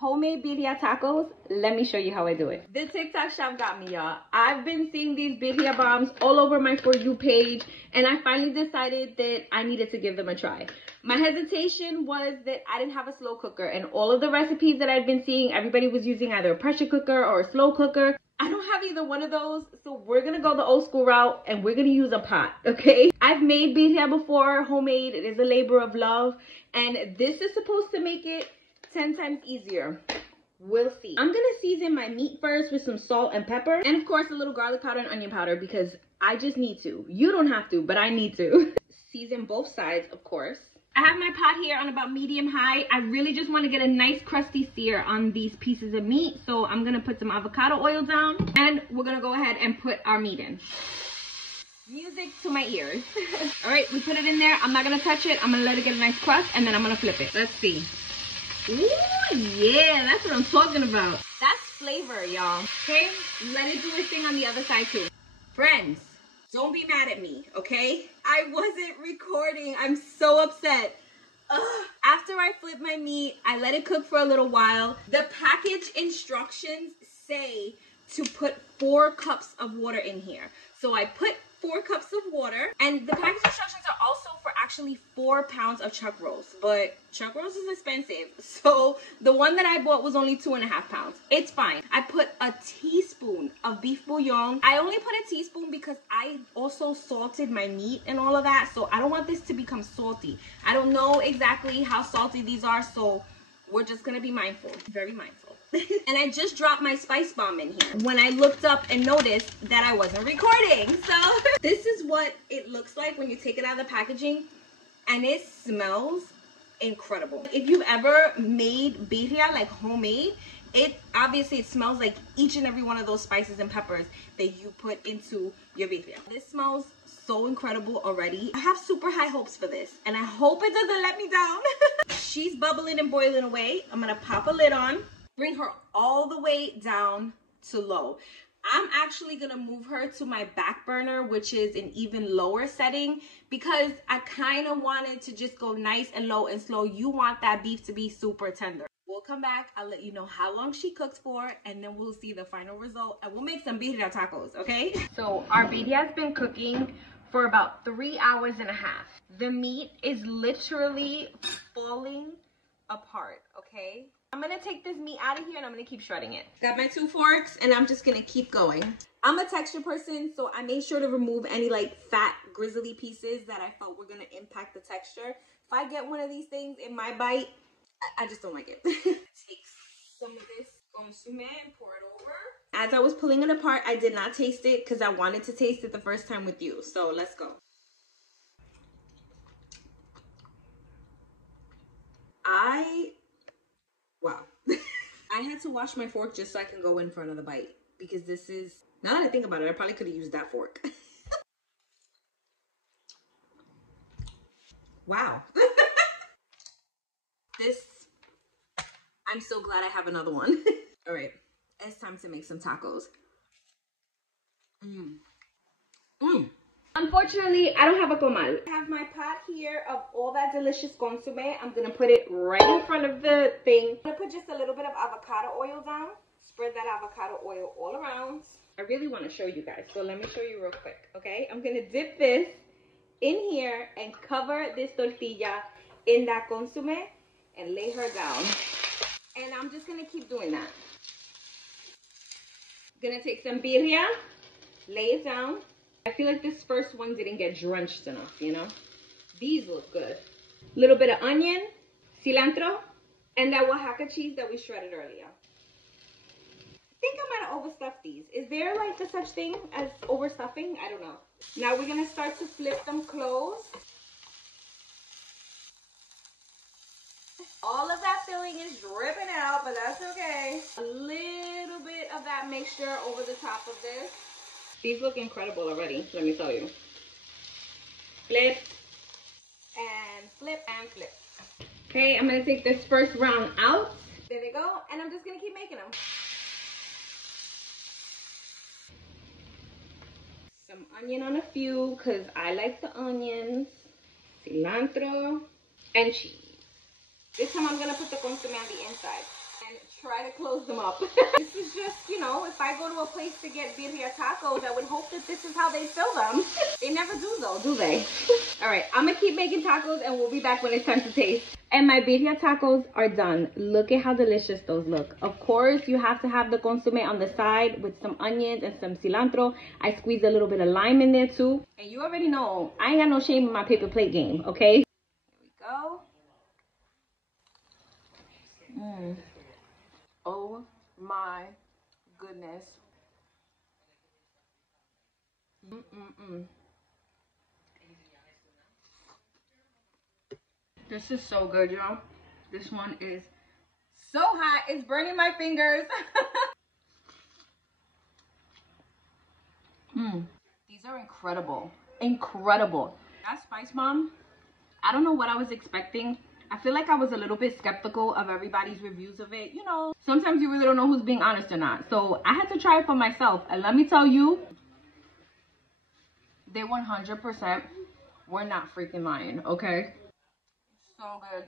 Homemade birria tacos. Let me show you how I do it. The TikTok shop got me, y'all. I've been seeing these birria bombs all over my For You page, and I finally decided that I needed to give them a try. My hesitation was that I didn't have a slow cooker, and all of the recipes that I've been seeing, everybody was using either a pressure cooker or a slow cooker. I don't have either one of those, so we're gonna go the old school route and we're gonna use a pot, okay? I've made birria before, homemade. It is a labor of love, and this is supposed to make it 10 times easier. We'll see. I'm gonna season my meat first with some salt and pepper, and of course a little garlic powder and onion powder, because I just need to. You don't have to, but I need to. Season both sides, of course. I have my pot here on about medium high. I really just want to get a nice crusty sear on these pieces of meat, so I'm gonna put some avocado oil down, and we're gonna go ahead and put our meat in. Music to my ears. All right, we put it in there. I'm not gonna touch it. I'm gonna let it get a nice crust, and then I'm gonna flip it. Let's see. Ooh, yeah, that's what I'm talking about. That's flavor, y'all. Okay, let it do its thing on the other side too. Friends, don't be mad at me, okay? I wasn't recording. I'm so upset. Ugh. After I flip my meat, I let it cook for a little while. The package instructions say to put 4 cups of water in here. So I put 4 cups of water, and the package instructions are also for actually 4 pounds of chuck roast, but chuck roast is expensive, so the one that I bought was only 2.5 pounds. It's fine. I put a teaspoon of beef bouillon. I only put a teaspoon because I also salted my meat and all of that, so I don't want this to become salty. I don't know exactly how salty these are, so we're just gonna be mindful, very mindful. And I just dropped my spice bomb in here when I looked up and noticed that I wasn't recording. So this is what it looks like when you take it out of the packaging, and it smells incredible. If you've ever made birria, like homemade, it smells like each and every one of those spices and peppers that you put into your birria. This smells so incredible already. I have super high hopes for this, and I hope it doesn't let me down. She's bubbling and boiling away. I'm gonna pop a lid on, bring her all the way down to low. I'm actually gonna move her to my back burner, which is an even lower setting, because I kind of wanted to just go nice and low and slow. You want that beef to be super tender. We'll come back, I'll let you know how long she cooks for, and then we'll see the final result, and we'll make some birria tacos, okay? So our birria has been cooking for about 3 hours and a half. The meat is literally falling apart, okay? I'm gonna take this meat out of here and I'm gonna keep shredding it. Got my 2 forks and I'm just gonna keep going. I'm a texture person, so I made sure to remove any like fat, grizzly pieces that I felt were gonna impact the texture. If I get one of these things in my bite, I just don't like it. Take some of this consomme and pour it over. As I was pulling it apart, I did not taste it because I wanted to taste it the first time with you. So let's go. Wow. I had to wash my fork just so I can go in for another bite, because this is, now that I think about it, I probably could have used that fork. Wow. I'm so glad I have another one. All right, it's time to make some tacos. Unfortunately, I don't have a comal. I have my pot here of all that delicious consomme. I'm gonna put it right in front of the thing. I'm gonna put just a little bit of avocado oil down. Spread that avocado oil all around. I really want to show you guys, so let me show you real quick, okay? I'm gonna dip this in here and cover this tortilla in that consomme and lay her down. And I'm just gonna keep doing that. Gonna take some birria, lay it down. I feel like this first one didn't get drenched enough, you know? These look good. Little bit of onion, cilantro, and that Oaxaca cheese that we shredded earlier. I think I might have overstuffed these. Is there like a such thing as overstuffing? I don't know. Now we're gonna start to flip them closed. All of that filling is dripping out, but that's okay. A little bit of that mixture over the top of this. These look incredible already, let me tell you. Flip and flip and flip. Okay, I'm gonna take this first round out. There they go, and I'm just gonna keep making them. Some onion on a few, because I like the onions. Cilantro and cheese. This time I'm gonna put the consomme on the inside and try to close them up. This is just, you know, if I go to a place to get birria tacos, I would hope that this is how they fill them. They never do though, do they? All right, I'm gonna keep making tacos and we'll be back when it's time to taste. And my birria tacos are done. Look at how delicious those look. Of course, you have to have the consomme on the side with some onions and some cilantro. I squeezed a little bit of lime in there too. And you already know, I ain't got no shame in my paper plate game, okay? Here we go. Oh my goodness. This is so good, y'all. This one is so hot. It's burning my fingers. These are incredible. Incredible. That spice bomb, I don't know what I was expecting. I feel like I was a little bit skeptical of everybody's reviews of it. You know, sometimes you really don't know who's being honest or not. So I had to try it for myself. And let me tell you, they 100% were not freaking lying, okay? So good.